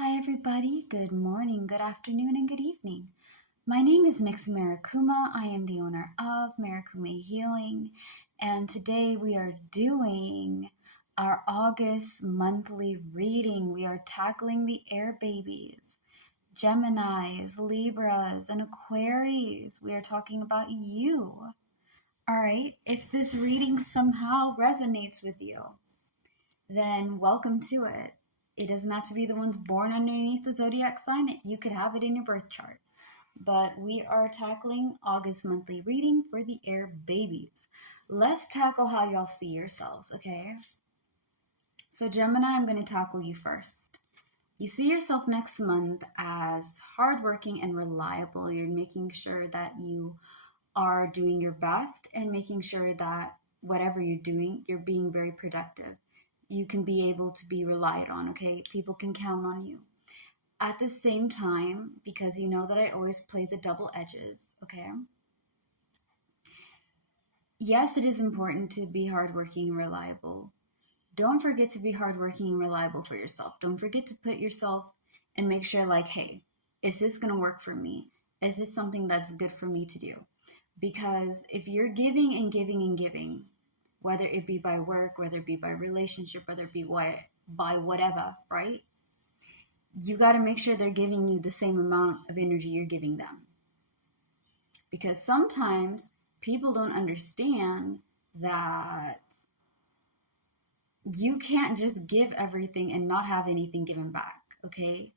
Hi, everybody. Good morning, good afternoon, and good evening. My name is Nix Marikuma. I am the owner of Marikuma Healing, and today we are doing our August monthly reading. We are tackling the air babies, Geminis, Libras, and Aquaries. We are talking about you. All right, if this reading somehow resonates with you, then welcome to it. It doesn't have to be the ones born underneath the zodiac sign. You could have it in your birth chart. But we are tackling August monthly reading for the air babies. Let's tackle how y'all see yourselves, okay? So Gemini, I'm going to tackle you first. You see yourself next month as hardworking and reliable. You're making sure that you are doing your best and making sure that whatever you're doing, you're being very productive. You can be able to be relied on, okay? People can count on you. At the same time, because you know that I always play the double edges, okay? Yes, it is important to be hardworking and reliable. Don't forget to be hardworking and reliable for yourself. Don't forget to put yourself and make sure, like, hey, is this going to work for me? Is this something that's good for me to do? Because if you're giving and giving and giving, whether it be by work, whether it be by relationship, whether it be by whatever, right? You got to make sure they're giving you the same amount of energy you're giving them. Because sometimes people don't understand that you can't just give everything and not have anything given back, okay?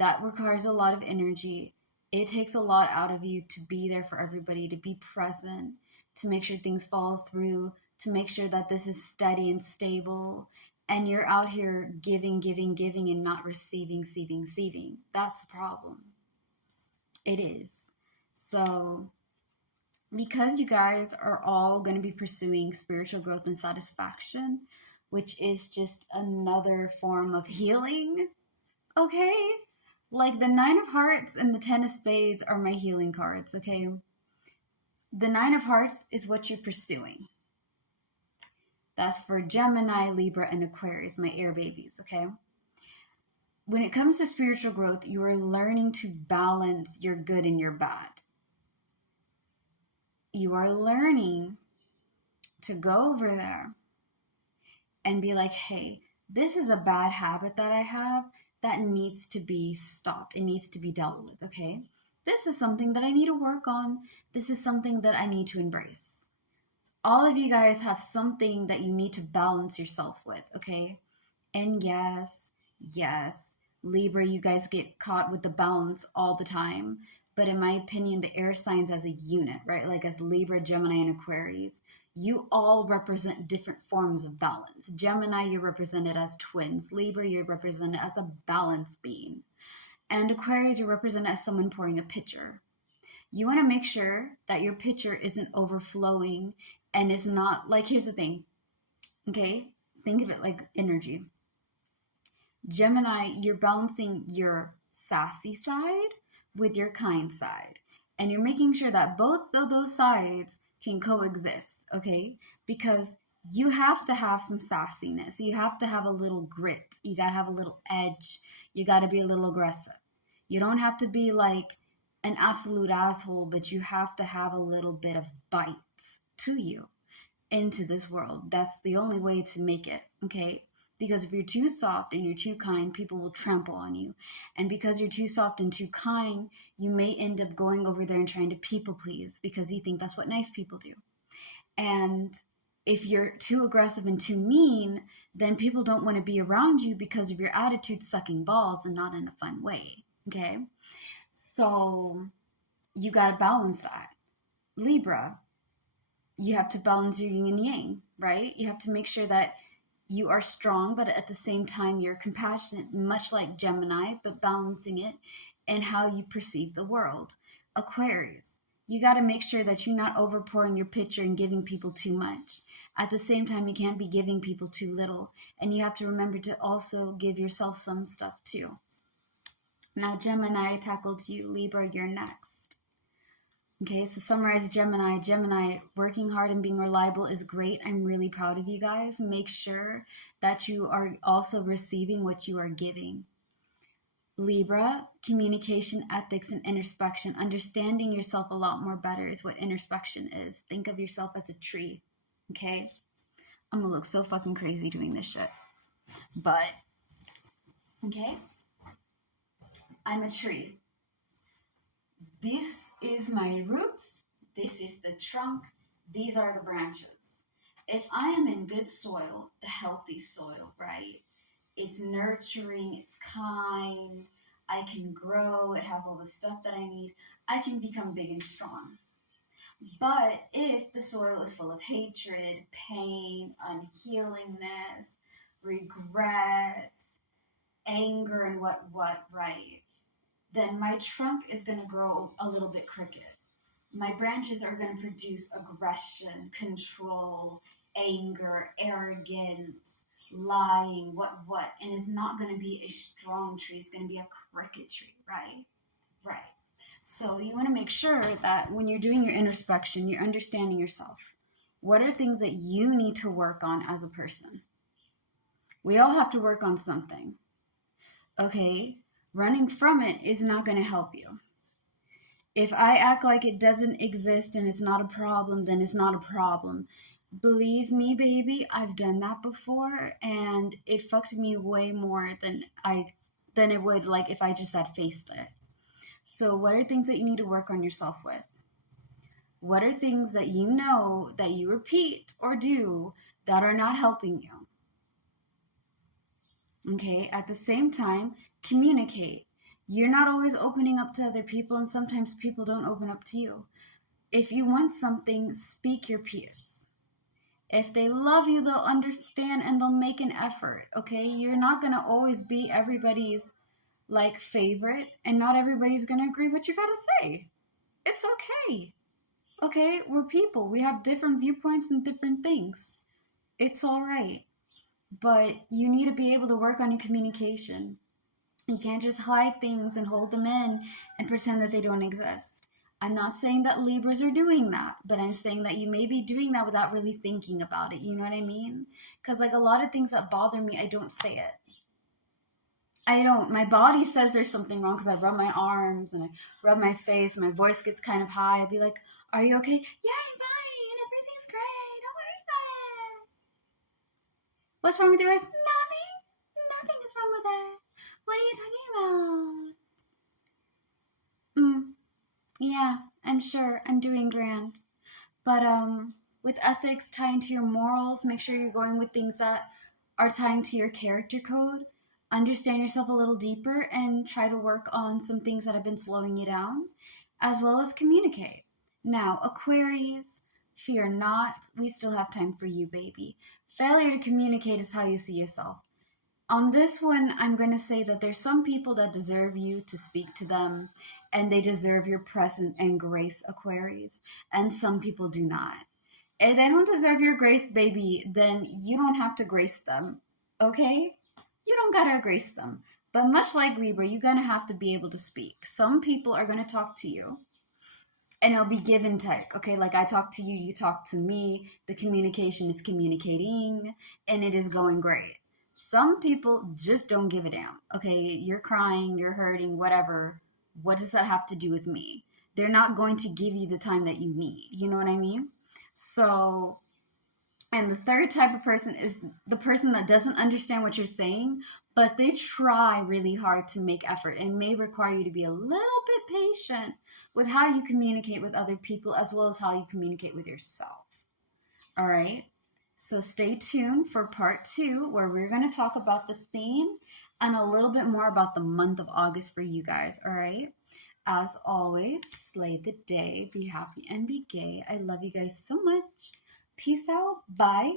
That requires a lot of energy. It takes a lot out of you to be there for everybody, to be present, to make sure things fall through, to make sure that this is steady and stable, and you're out here giving, and not receiving. That's a problem. It is. So, because you guys are all going to be pursuing spiritual growth and satisfaction, which is just another form of healing, okay? Like the 9 of Hearts and the 10 of Spades are my healing cards, okay? The 9 of Hearts is what you're pursuing. That's for Gemini, Libra, and Aquarius, my air babies, okay? When it comes to spiritual growth, you are learning to balance your good and your bad. You are learning to go over there and be like, hey, this is a bad habit that I have that needs to be stopped. It needs to be dealt with, okay? This is something that I need to work on. This is something that I need to embrace. All of you guys have something that you need to balance yourself with, okay? And yes, Libra, you guys get caught with the balance all the time. But in my opinion, the air signs as a unit, right? Like as Libra, Gemini, and Aquarius, you all represent different forms of balance. Gemini, you're represented as twins. Libra, you're represented as a balance being. And Aquarius, you're represented as someone pouring a pitcher. You want to make sure that your pitcher isn't overflowing and is not, like, here's the thing, okay? Think of it like energy. Gemini, you're balancing your sassy side with your kind side. And you're making sure that both of those sides can coexist, okay? Because you have to have some sassiness. You have to have a little grit. You got to have a little edge. You got to be a little aggressive. You don't have to be like an absolute asshole, but you have to have a little bit of bite to you into this world. That's the only way to make it, okay? Because if you're too soft and you're too kind, people will trample on you. And because you're too soft and too kind, you may end up going over there and trying to people please because you think that's what nice people do. And if you're too aggressive and too mean, then people don't want to be around you because of your attitude sucking balls and not in a fun way, okay? So you got to balance that. Libra, you have to balance your yin and yang, right? You have to make sure that you are strong, but at the same time, you're compassionate, much like Gemini, but balancing it in how you perceive the world. Aquarius, you got to make sure that you're not overpouring your pitcher and giving people too much. At the same time, you can't be giving people too little. And you have to remember to also give yourself some stuff too. Now, Gemini, I tackled you. Libra, you're next. Okay, so summarize Gemini. Gemini, working hard and being reliable is great. I'm really proud of you guys. Make sure that you are also receiving what you are giving. Libra, communication, ethics, and introspection. Understanding yourself a lot more better is what introspection is. Think of yourself as a tree, okay? I'm gonna look so fucking crazy doing this shit. But, okay? I'm a tree. This is my roots. This is the trunk. These are the branches. If I am in good soil, the healthy soil, right? It's nurturing, it's kind, I can grow, it has all the stuff that I need, I can become big and strong. But if the soil is full of hatred, pain, unhealingness, regrets, anger, and what, right? Then my trunk is going to grow a little bit crooked. My branches are going to produce aggression, control, anger, arrogance, lying, what, and it's not going to be a strong tree. It's going to be a crooked tree, right? Right. So you want to make sure that when you're doing your introspection, you're understanding yourself. What are things that you need to work on as a person? We all have to work on something. Okay? Running from it is not going to help you. If I act like it doesn't exist and it's not a problem, then it's not a problem. Believe me, baby, I've done that before, and it fucked me way more than it would like if I just had faced it. So what are things that you need to work on yourself with? What are things that you know that you repeat or do that are not helping you? Okay, at the same time, communicate. You're not always opening up to other people, and sometimes people don't open up to you. If you want something, speak your piece. If they love you, they'll understand and they'll make an effort, okay? You're not going to always be everybody's, like, favorite, and not everybody's going to agree what you got to say. It's okay. Okay? We're people. We have different viewpoints and different things. It's all right. But you need to be able to work on your communication. You can't just hide things and hold them in and pretend that they don't exist. I'm not saying that Libras are doing that, but I'm saying that you may be doing that without really thinking about it. You know what I mean? Because like a lot of things that bother me, I don't say it. I don't. My body says there's something wrong because I rub my arms and I rub my face. My voice gets kind of high. I'd be like, are you okay? Yeah, I'm fine. Everything's great. Don't worry about it. What's wrong with your voice? Nothing. Nothing is wrong with it. What are you talking about? Yeah, I'm sure. I'm doing grand. But with ethics tying to your morals, make sure you're going with things that are tying to your character code. Understand yourself a little deeper and try to work on some things that have been slowing you down, as well as communicate. Now, Aquarius, fear not. We still have time for you, baby. Failure to communicate is how you see yourself. On this one, I'm going to say that there's some people that deserve you to speak to them, and they deserve your presence and grace, Aquarius, and some people do not. If they don't deserve your grace, baby, then you don't have to grace them, okay? You don't gotta grace them. But much like Libra, you're gonna have to be able to speak. Some people are gonna talk to you, and it'll be give and take, okay? Like I talk to you, you talk to me, the communication is communicating, and it is going great. Some people just don't give a damn. Okay, you're crying, you're hurting, whatever. What does that have to do with me? They're not going to give you the time that you need. You know what I mean? So, and the third type of person is the person that doesn't understand what you're saying, but they try really hard to make effort and may require you to be a little bit patient with how you communicate with other people as well as how you communicate with yourself. All right? So stay tuned for part 2 where we're going to talk about the theme and a little bit more about the month of August for you guys, all right? As always, slay the day, be happy and be gay. I love you guys so much. Peace out. Bye.